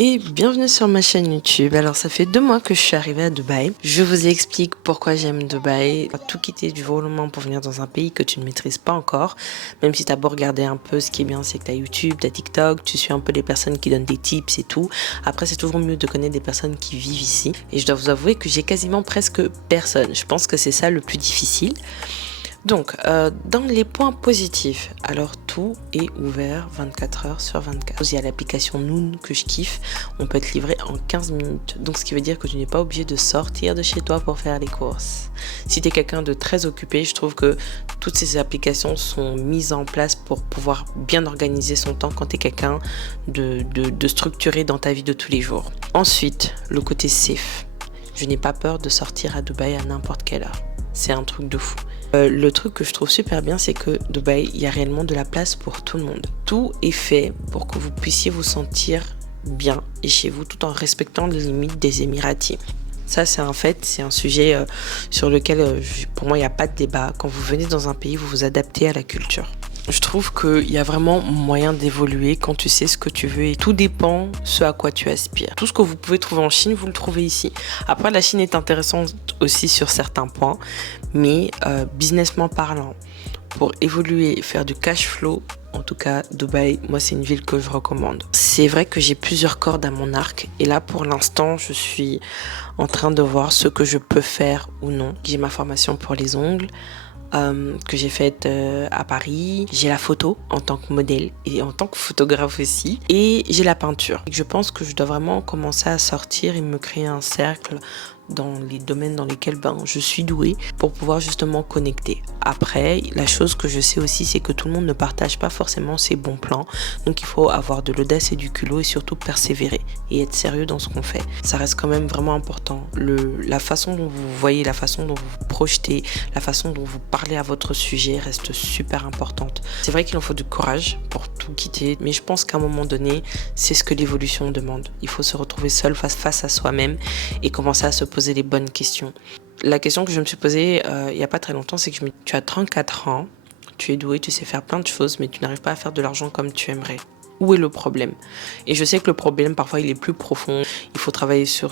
et bienvenue sur ma chaîne YouTube. Alors ça fait 2 mois que je suis arrivée à Dubaï. Je vous explique pourquoi j'aime Dubaï. Tout quitter du jour au lendemain pour venir dans un pays que tu ne maîtrises pas encore. Même si tu as beau regarder un peu, ce qui est bien c'est que tu as YouTube, tu as TikTok, tu suis un peu les personnes qui donnent des tips et tout. Après c'est toujours mieux de connaître des personnes qui vivent ici. Et je dois vous avouer que j'ai quasiment presque personne. Je pense que c'est ça le plus difficile. Donc, dans les points positifs, alors tout est ouvert 24 heures sur 24. Il y a l'application Noon que je kiffe, on peut être livré en 15 minutes. Donc, ce qui veut dire que tu n'es pas obligé de sortir de chez toi pour faire les courses. Si tu es quelqu'un de très occupé, je trouve que toutes ces applications sont mises en place pour pouvoir bien organiser son temps quand tu es quelqu'un de structuré dans ta vie de tous les jours. Ensuite, le côté safe. Je n'ai pas peur de sortir à Dubaï à n'importe quelle heure. C'est un truc de fou. Le truc que je trouve super bien, c'est que Dubaï, il y a réellement de la place pour tout le monde. Tout est fait pour que vous puissiez vous sentir bien et chez vous tout en respectant les limites des Émiratis. Ça, c'est un fait, c'est un sujet sur lequel, pour moi, il n'y a pas de débat. Quand vous venez dans un pays, vous vous adaptez à la culture. Je trouve qu'il y a vraiment moyen d'évoluer quand tu sais ce que tu veux et tout dépend ce à quoi tu aspires. Tout ce que vous pouvez trouver en Chine, vous le trouvez ici. Après, la Chine est intéressante aussi sur certains points, mais businessment parlant, pour évoluer et faire du cash flow, en tout cas, Dubaï, moi, c'est une ville que je recommande. C'est vrai que j'ai plusieurs cordes à mon arc et là, pour l'instant, je suis en train de voir ce que je peux faire ou non. J'ai ma formation pour les ongles. Que j'ai faite à Paris. J'ai la photo en tant que modèle et en tant que photographe aussi. Et j'ai la peinture. Je pense que je dois vraiment commencer à sortir et me créer un cercle dans les domaines dans lesquels je suis douée pour pouvoir justement connecter. Après, la chose que je sais aussi, c'est que tout le monde ne partage pas forcément ses bons plans. Donc il faut avoir de l'audace et du culot et surtout persévérer et être sérieux dans ce qu'on fait. Ça reste quand même vraiment important. La façon dont vous voyez, la façon dont vous vous projetez, la façon dont vous parlez à votre sujet reste super importante. C'est vrai qu'il en faut du courage pour tout quitter, mais je pense qu'à un moment donné, c'est ce que l'évolution demande. Il faut se retrouver seul face à soi-même et commencer à se poser les bonnes questions. La question que je me suis posée il n'y a pas très longtemps, c'est que tu as 34 ans, tu es doué, tu sais faire plein de choses, mais tu n'arrives pas à faire de l'argent comme tu aimerais. Où est le problème? Et je sais que le problème, parfois, il est plus profond. Il faut travailler sur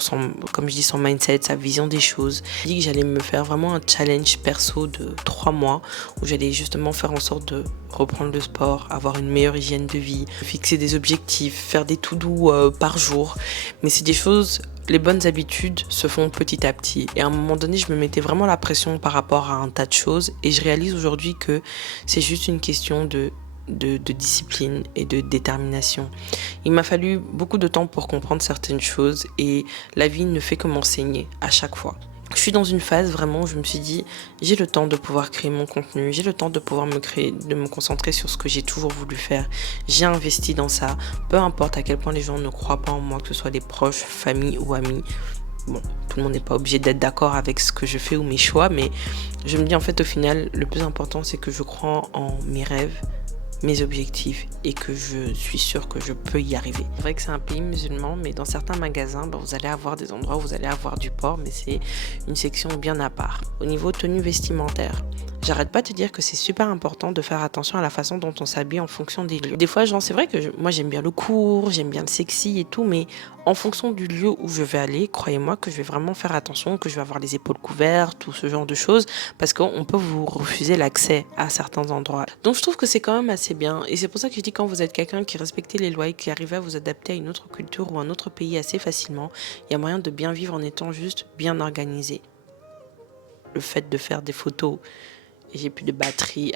comme je dis, son mindset, sa vision des choses. J'ai dit que j'allais me faire vraiment un challenge perso de 3 mois où j'allais justement faire en sorte de reprendre le sport, avoir une meilleure hygiène de vie, fixer des objectifs, faire des to-do par jour. Mais c'est des choses... Les bonnes habitudes se font petit à petit. Et à un moment donné, je me mettais vraiment la pression par rapport à un tas de choses. Et je réalise aujourd'hui que c'est juste une question de discipline et de détermination. Il m'a fallu beaucoup de temps pour comprendre certaines choses et la vie ne fait que m'enseigner à chaque fois. Je suis dans une phase vraiment où je me suis dit j'ai le temps de pouvoir créer mon contenu, j'ai le temps de pouvoir de me concentrer sur ce que j'ai toujours voulu faire. J'ai investi dans ça, peu importe à quel point les gens ne croient pas en moi, que ce soit des proches, famille ou amis. Bon, tout le monde n'est pas obligé d'être d'accord avec ce que je fais ou mes choix, mais je me dis en fait au final, le plus important c'est que je crois en mes rêves, mes objectifs et que je suis sûre que je peux y arriver. C'est vrai que c'est un pays musulman, mais dans certains magasins, vous allez avoir des endroits où vous allez avoir du porc, mais c'est une section bien à part. Au niveau tenue vestimentaire, j'arrête pas de te dire que c'est super important de faire attention à la façon dont on s'habille en fonction des lieux. Des fois, c'est vrai que moi j'aime bien le court, j'aime bien le sexy et tout, mais en fonction du lieu où je vais aller, croyez-moi que je vais vraiment faire attention, que je vais avoir les épaules couvertes, tout ce genre de choses, parce qu'on peut vous refuser l'accès à certains endroits. Donc je trouve que c'est quand même assez bien, et c'est pour ça que je dis quand vous êtes quelqu'un qui respecte les lois et qui arrive à vous adapter à une autre culture ou un autre pays assez facilement, il y a moyen de bien vivre en étant juste bien organisé. Le fait de faire des photos, et j'ai plus de batterie,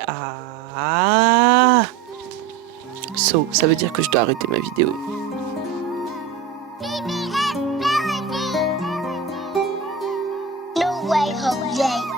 ça veut dire que je dois arrêter ma vidéo. No way, Jose.